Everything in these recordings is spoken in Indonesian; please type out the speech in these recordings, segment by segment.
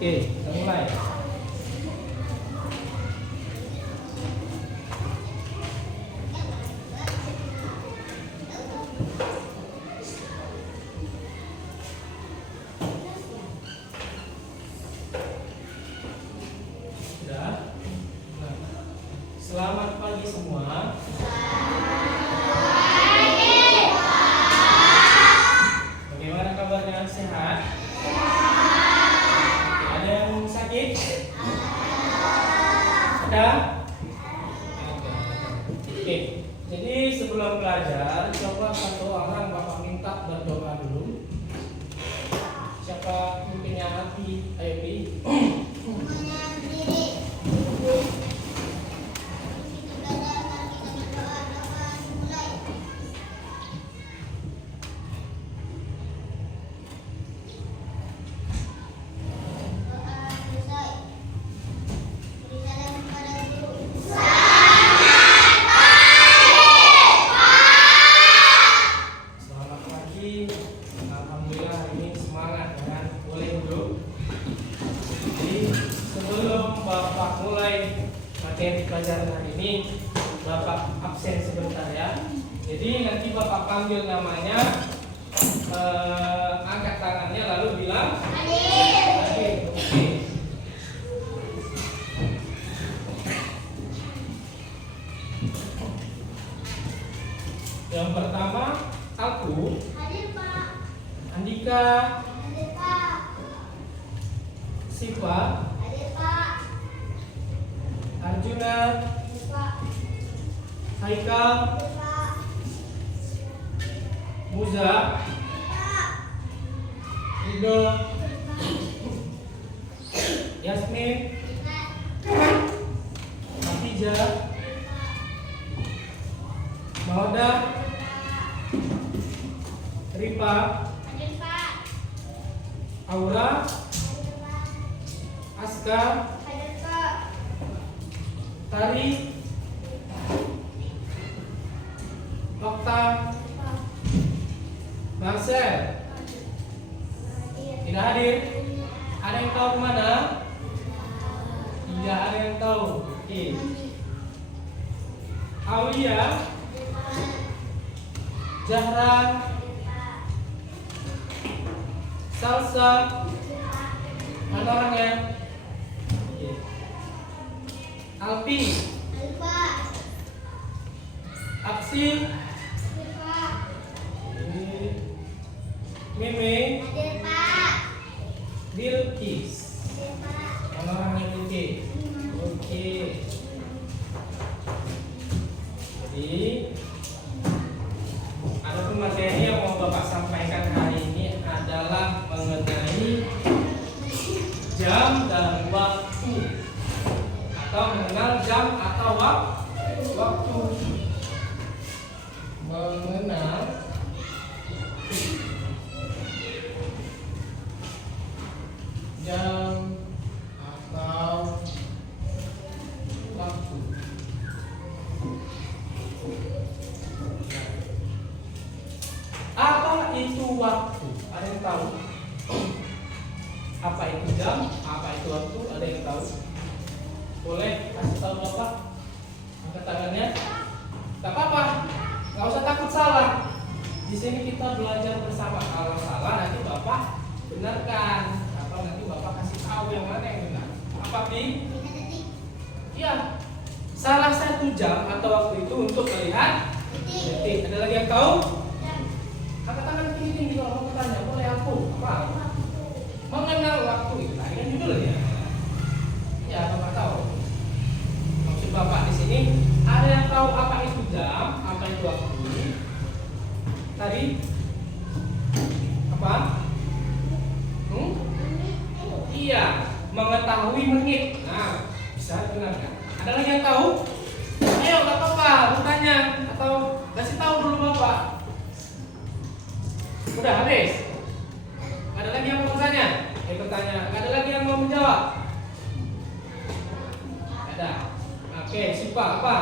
Oke, kita mulai. Sudah? Nah, selamat pagi semua. Bagaimana kabarnya? Sehat? Ada yang sakit? Ada? Oke, jadi sebelum belajar, coba satu orang Bapak minta berdoa dulu. Siapa punya hati? Ayo Pi. Selamat pagi. Alhamdulillah hari ini semangat kan? Boleh duduk. Jadi sebelum Bapak mulai materi pelajaran hari ini, Bapak absen sebentar ya. Jadi nanti Bapak panggil namanya, angkat tangannya lalu bilang Adil. Oke. Yang pertama aku, Hadir Pak. Andika, Hadir Pak. Siva, Hadir Pak. Arjuna, Hadir Pak. Haikal, Hadir Pak. Muza, Hadir Pak. Rido, Yasmin, Hafijah, Mauda, Ripa, Hadir Pak. Aura, Hadir Pak. Aska, Hadir Pak. Tari, Okta, Hadir Pak. Marcel. Hadir. Tidak hadir. Ada yang tahu kemana? Tidak ada yang tahu. Oke. Aulia, Hadir Pak. Jahran, Hadir Pak. Salsa. Hadir Pak. Mana orangnya? Oke. Alpi, Hadir Pak. Aksil, Hadir Pak. Meme, Hadir Pak. Bilkis. Hadir Pak. Mana orangnya Bilkis? Oke. Jadi ada materi yang mau Bapak sampaikan hari ini adalah mengenai jam dan waktu, atau mengenal jam atau waktu. Mengenal jam atau waktu. Apa itu waktu? Ada yang tahu? Apa itu jam? Apa itu waktu? Ada yang tahu? Boleh kasih tahu Bapak? Angkat tangannya. Gak apa-apa. Gak usah takut salah. Di sini kita belajar bersama. Kalau salah nanti Bapak benarkan. Atau nanti Bapak kasih tahu yang mana yang benar. Apa Pi? Iya. Salah satu jam atau waktu itu untuk melihat detik. Ada lagi yang tahu? Angkat tangan tinggi-tinggi kalau mau bertanya. Boleh aku? Apa? Mengenal waktu itu. Nah, ini kan judulnya. Ya, Bapak tahu. Maksud Bapak di sini ada yang tahu apa itu jam, apa itu waktu? Tadi apa? Iya, mengetahui menit. Nah, bisa benar kan? Ada lagi yang tahu? Ayo, nggak apa-apa, bertanya atau kasih tahu dulu Bapak. Udah habis? Nggak ada lagi yang mau bertanya? Bertanya. Nggak ada lagi yang mau menjawab? Nggak ada. Oke, Sipa apa?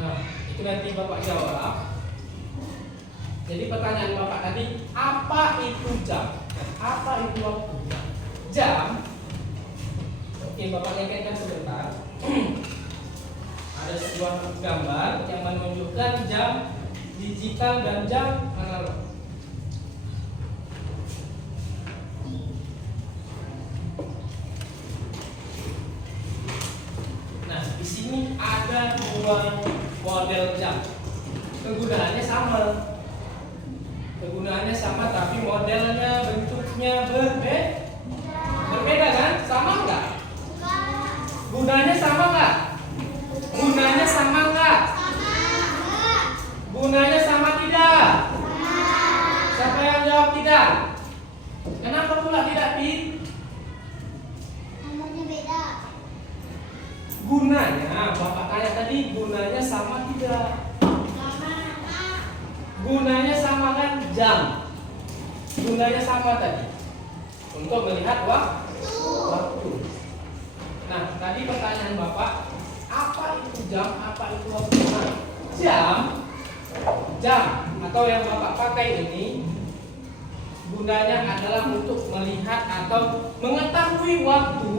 Nah, itu nanti Bapak jawab. Jadi pertanyaan Bapak tadi, apa itu jam? Nah, apa itu waktu? Jam. Oke, Bapak lengketkan sebentar. Ada sebuah gambar yang menunjukkan jam digital dan jam analog. Nah, di sini ada dua model jam. Kegunaannya sama. Kegunaannya sama, tapi modelnya, bentuknya berbeda kan? Sama nggak? Gunanya sama nggak? Gunanya sama nggak? Gunanya sama tidak? Siapa yang jawab tidak? Kenapa pula tidak, Pi? Namanya beda. Gunanya, Bapak tanya tadi, gunanya sama tidak? Gunanya sama kan? Jam. Gunanya sama tadi. Untuk melihat waktu. Nah, tadi pertanyaan Bapak, apa itu jam, apa itu waktu? Nah, jam atau yang Bapak pakai ini gunanya adalah untuk melihat atau mengetahui waktu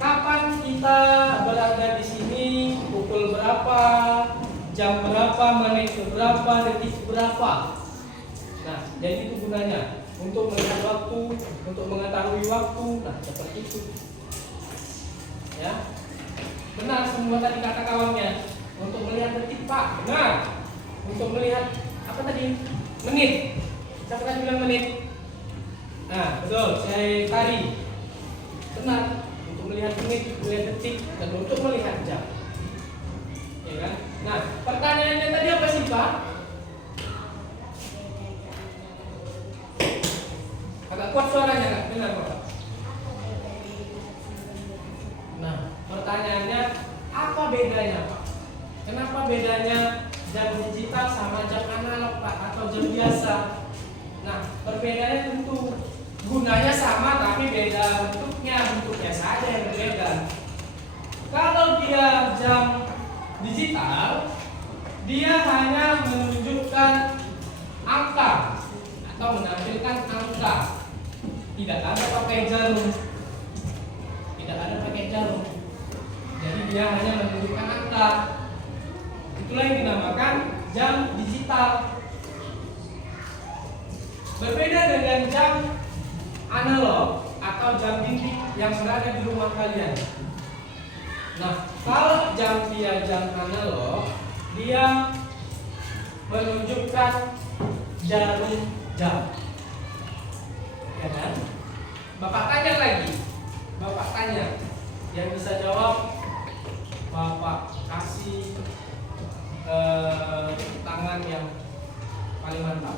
kapan kita berada di sini, pukul berapa, jam berapa, menit berapa, detik berapa. Nah, jadi itu gunanya untuk melihat waktu, untuk mengetahui waktu. Nah, seperti itu. Ya, benar semua tadi kata kawannya. Untuk melihat detik, Pak, benar. Untuk melihat apa tadi? Menit. Siapa tadi bilang menit? Nah, betul. Saya tadi benar. Untuk melihat menit, melihat detik, dan untuk melihat jam. Ya kan? Nah, pertanyaannya tadi apa sih, Pak? Agak kuat suaranya, nggak? Benar, Pak. Nah, pertanyaannya apa bedanya, Pak? Kenapa bedanya jam digital sama jam analog, Pak, atau jam biasa? Nah, perbedaannya tentu gunanya sama tapi beda bentuknya saja yang berbeda. Kalau dia jam digital, dia hanya menunjukkan angka atau menampilkan angka. Tidak ada pakai jarum. Jadi dia hanya menunjukkan angka. Itulah yang dinamakan jam digital. Berbeda dengan jam analog atau jam dinding yang berada di rumah kalian. Nah, kalau jam analog, dia menunjukkan jarum jam. Ya kan? Bapak tanya lagi. Yang bisa jawab Bapak kasih tangan yang paling mantap.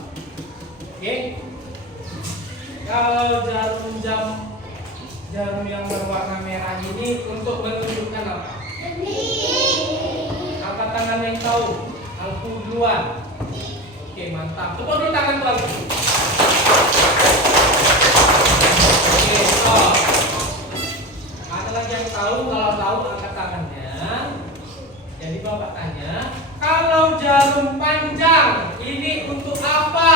Oke? Kalau jarum yang berwarna merah ini untuk menunjukkan apa? Angkat tangan yang tahu. Aku duluan. Oke, mantap. Tepuk di tangan lagi. Oke, stop. Ada lagi yang tahu? Kalau tahu angkat tangannya. Jadi Bapak tanya, kalau jarum panjang ini untuk apa?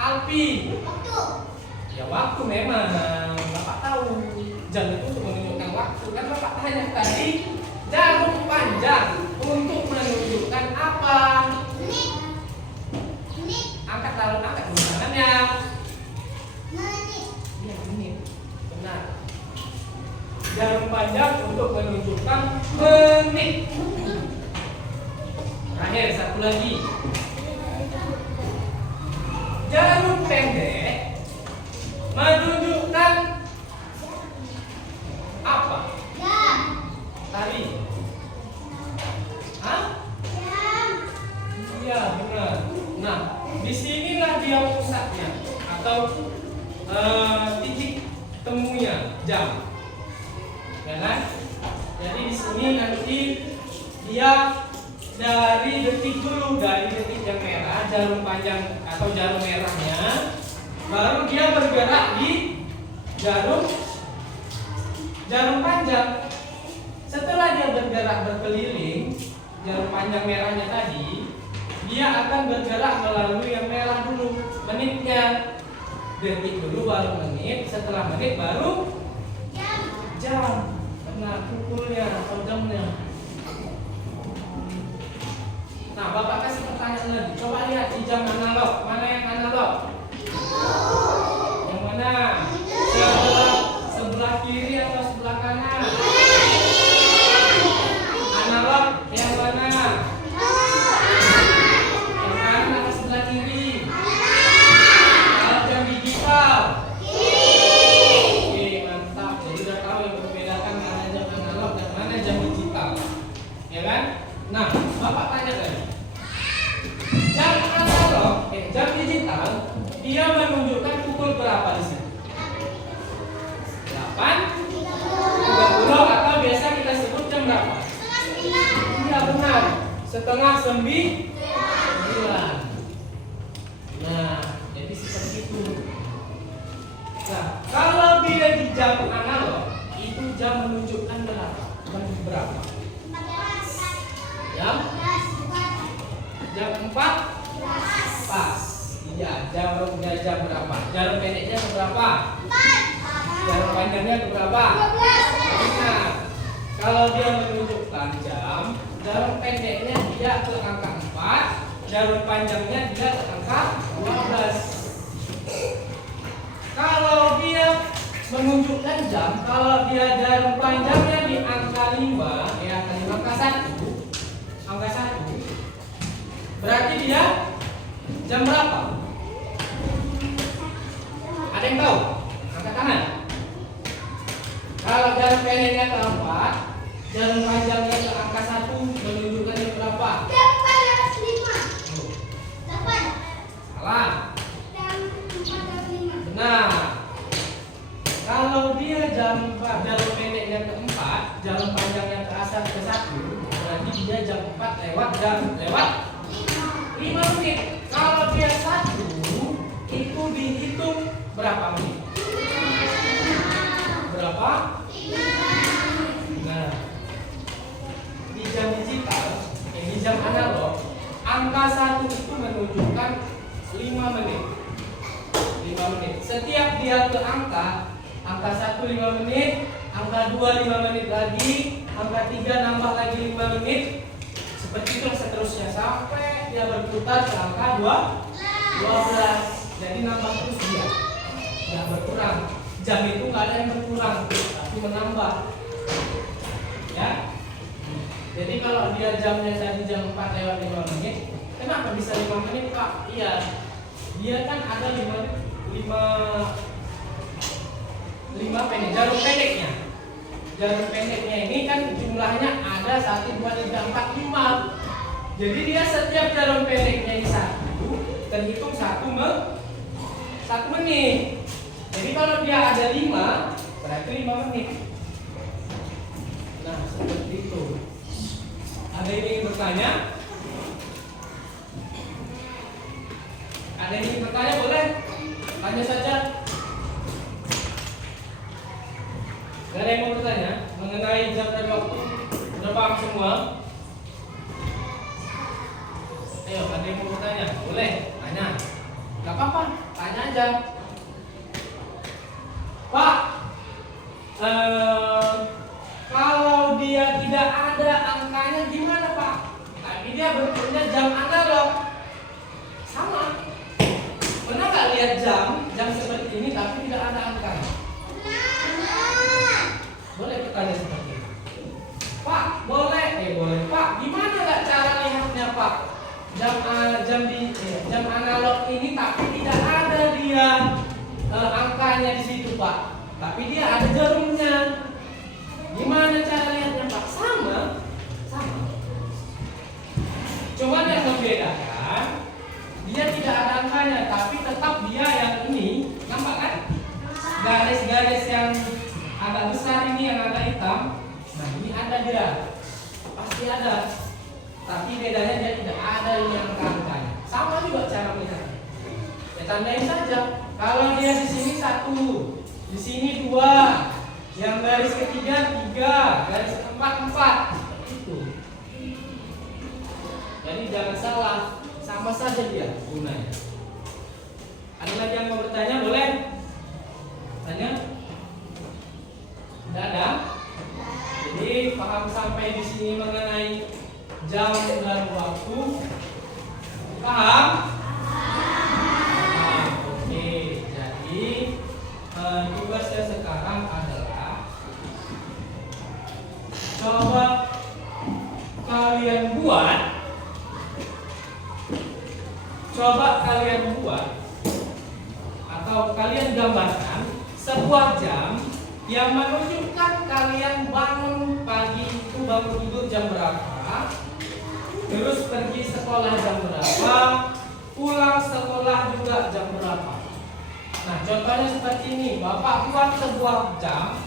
Alpi. Waktu. Ya waktu memang. Bapak tahu. Jam itu untuk menunjukkan waktu. Kan Bapak tanya tadi, jarum panjang untuk menunjukkan apa? Menit. Angkat dulu tangannya. Menit. Iya, menit. Benar. Jarum panjang untuk menunjukkan menit. Terakhir, satu lagi. Jarum pendek menunjukkan apa? Jam. Tadi. Hah? Jam. Iya, benar. Nah, disinilah dia pusatnya atau titik temunya jam. Ya kan? Jadi di sini nanti dia dari detik dulu, dari detik yang merah, jarum panjang atau jarum merahnya, baru dia bergerak di jarum panjang. Setelah dia bergerak berkeliling jarum panjang merahnya tadi, dia akan bergerak melalui yang merah dulu, menitnya. Detik dulu baru menit, setelah menit baru jam. Nah, pukulnya atau jamnya. Nah, Bapak kasih pertanyaan lagi. Coba lihat di jam analog. Mana yang analog? Yang mana? Sebelah kiri atau sebelah kanan? Analog yang mana? Yang kanan atau sebelah kiri? Kalau jam digital? Oke, mantap. Jadi udah tahu yang membedakan mana jam analog dan mana jam digital. Ya kan? Nah, Bapak tanya tadi. Jam analog, jam digital, dia menunjukkan pukul berapa di sini? 8:30 atau biasa kita sebut jam berapa? Iya benar, 8:30. Nah, jadi seperti itu. Nah, kalau dia di jam analog, itu jam menunjukkan berapa? Jam 4 pas. Iya, jam berapa? Jarum pendeknya berapa? Jarum panjangnya berapa? Nah, kalau dia menunjukkan jam, jarum pendeknya dia ke angka 4, jarum panjangnya dia ke angka 12. Kalau dia menunjukkan jam, kalau dia jarum panjangnya di angka 5, angka 1, berarti dia jam berapa? Ada yang tahu? Angkat tangan. Kalau jarum pendeknya ke 4, jarum panjangnya ke angka 1, menunjukkan jam berapa? 8:05. Salah. Jam 4:05. Benar. Kalau dia jarum pendeknya ke 4, jarum panjangnya ke 1, berarti dia jam 4 lewat 5 menit. Kalau dia 1, itu dihitung berapa menit? Berapa? Nah, di jam digital, di jam analog, angka 1 itu menunjukkan 5 menit. 5 menit. Setiap dia ke angka 1 5 menit, angka 2 5 menit lagi, angka 3 nambah lagi 5 menit. Seperti itu seterusnya sampai dia berputar ke angka 12. Jadi nambah terus dia. Nggak berkurang. Jam itu nggak ada yang berkurang, tapi menambah. Ya. Jadi kalau dia jamnya tadi jam 4 lewat 5 menit, kenapa bisa 5 menit, Pak? Iya. Dia kan ada 5 pendek, jarum pendeknya. Jarum pendeknya ini kan jumlahnya ada 1, 2, 3, 4, 5. Jadi dia setiap jarum pendeknya ini 1, terhitung 1 menit. Jadi kalau dia ada 5, berarti 5 menit. Nah, seperti itu. Ada yang ingin bertanya? Ada yang ingin bertanya, boleh? Tanya saja. Gak ada yang mau bertanya mengenai jam dan waktu? Udah paham semua? Ayo, ada yang mau bertanya? Boleh, tanya. Gak apa-apa, tanya aja. Pak, kalau dia tidak ada angkanya gimana, Pak? Tapi dia bentuknya jam analog. Sama. Pernah nggak lihat jam seperti ini tapi tidak ada angkanya? Boleh bertanya seperti itu. Pak, boleh. Boleh. Pak, gimana nggak cara lihatnya, Pak? Jam analog ini tapi tidak ada dia angkanya di situ, Pak. Tapi dia ada jarumnya. Gimana cara lihatnya, Pak? Sama. Cuman yang membedakan, dia tidak ada angkanya, tapi tetap dia yang ini, nampak kan? Garis-garis yang agak besar ini yang agak hitam. Nah, ini ada dia. Pasti ada. Tapi bedanya dia tidak ada ini angka-angkanya. Sama juga cara melihatnya. Ya tandain saja. Kalau dia di sini 1, di sini 2, yang garis ketiga 3, garis keempat 4. Itu. Jadi jangan salah. sama saja dia gunanya. Ada lagi yang mau bertanya? Boleh? Tanya? Tidak ada? Jadi paham sampai di sini mengenai jam dan waktu? Paham? Paham. Oke. Jadi tugasnya sekarang adalah coba kalian buat atau kalian gambarkan sebuah jam yang menunjukkan kalian bangun pagi itu bangun tidur jam berapa, terus pergi sekolah jam berapa, pulang sekolah juga jam berapa. Nah, contohnya seperti ini. Bapak buat sebuah jam,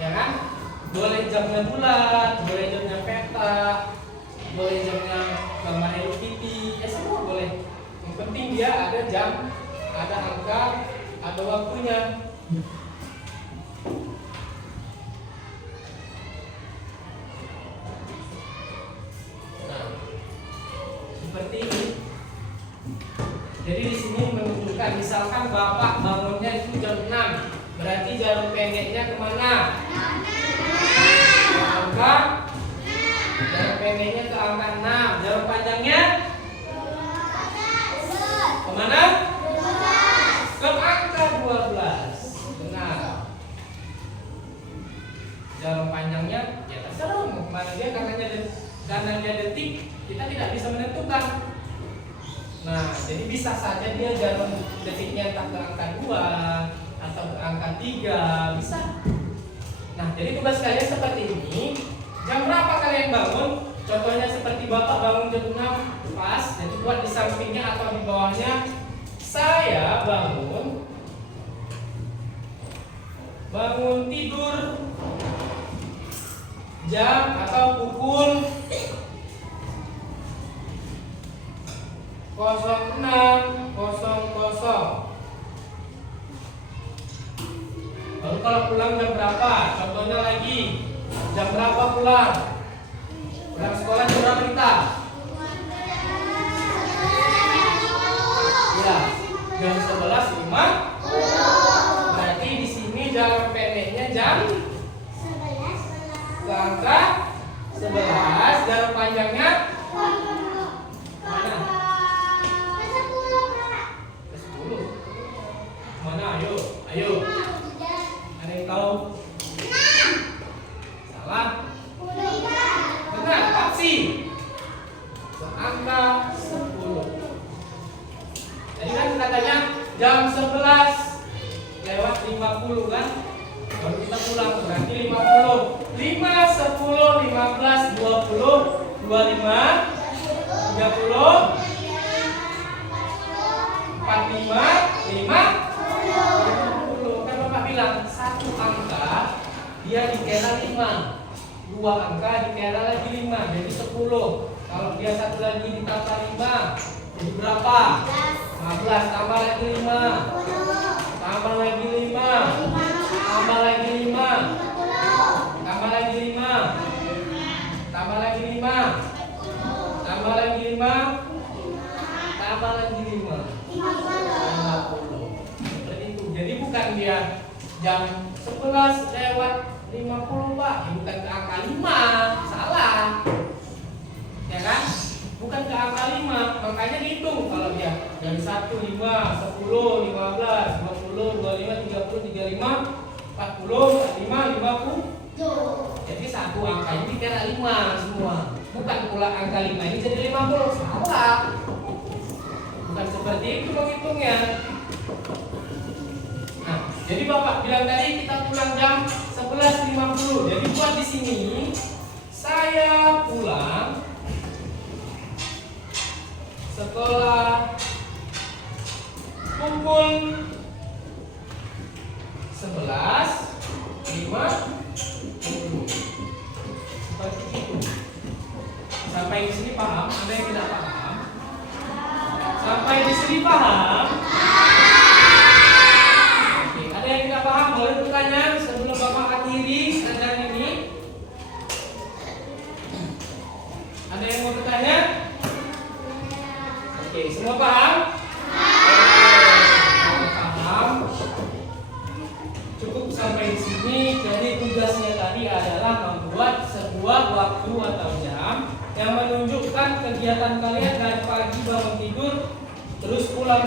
ya kan? Boleh jamnya bulat, boleh jamnya peta, boleh jamnya gambar Hello Kitty, ya semua boleh. Yang penting dia ada jam, ada angka, ada waktunya. Nah, seperti ini. Jadi di sini menunjukkan, misalkan Bapak bangunnya itu jam 6, berarti jarum pendeknya kemana? Ke angka. Jarum pendeknya ke angka 6. Jarum panjangnya kemana? Ke angka 12. Benar. Jarum panjangnya ya terserah mau kemana dia, karena dia detik, kita tidak bisa menentukan. Nah, jadi bisa saja dia jarum detiknya entah ke angka 2 atau ke angka 3, bisa. Nah, jadi tugas kalian seperti ini. Jam berapa kalian bangun? Contohnya seperti Bapak bangun jam 6 pas, jadi buat di sampingnya atau di bawahnya. Saya bangun tidur jam atau pukul 06.00. Lalu kalau pulang jam berapa? Contohnya lagi, jam berapa pulang? Pulang sekolah jam berapa kita? Ya, jam 11.50. Berarti di sini jarum pendeknya jam ke angka 11, jarum panjangnya mana? Ke 10. Mana? Ayo. Ada yang tahu? Salah. Benar, aksi. Ke angka 10. Jadi kan katanya jam 11:50 kan? Baru kita pulang, berarti 50. 5, 10, 15, 20, 25, 30, 45, 50. Kan Bapak bilang satu angka dia dikira 5, 2 angka dikira lagi 5, jadi 10. Kalau dia satu lagi ditambah 5, jadi berapa? 15, tambah lagi 5, tambah lagi 5, tambah lagi 5, tambah lagi 5, tambah lagi 5, tambah lagi 5, tambah lagi 5, 50. Seperti itu. Jadi bukan dia jam 11:50 Pak, bukan ke angka 5, salah, ya kan? Bukan ke angka 5, makanya dihitung kalau dia dari 1, 5, 10, 15, 20, 25, 30, 35, 40, 45, 50. Jadi satu angka ini dikira 5 semua. Bukan pula angka 5 ini jadi 50, salah. Bukan seperti itu menghitungnya. Nah, jadi Bapak bilang tadi kita pulang jam 11.50. Jadi buat di sini saya pulang sekolah pukul 11.50. Seperti itu. Sampai di sini paham? Ada yang tidak paham? Sampai di sini paham? Oke, ada yang tidak paham? Boleh bertanya sebelum Bapak akhiri acara ini. Ada yang mau bertanya?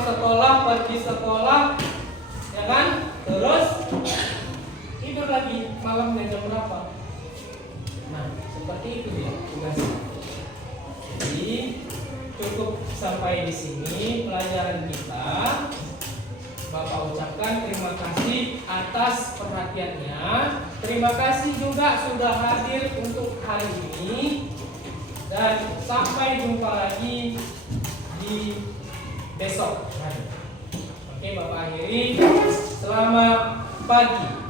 sekolah, pergi sekolah, ya kan? Terus tidur lagi malamnya jam berapa? Nah, seperti itu dia tugasnya. Jadi cukup sampai di sini pelajaran kita. Bapak ucapkan terima kasih atas perhatiannya. Terima kasih juga sudah hadir untuk hari ini. Dan sampai jumpa lagi di besok. Oke, Bapak akhiri. Selamat pagi.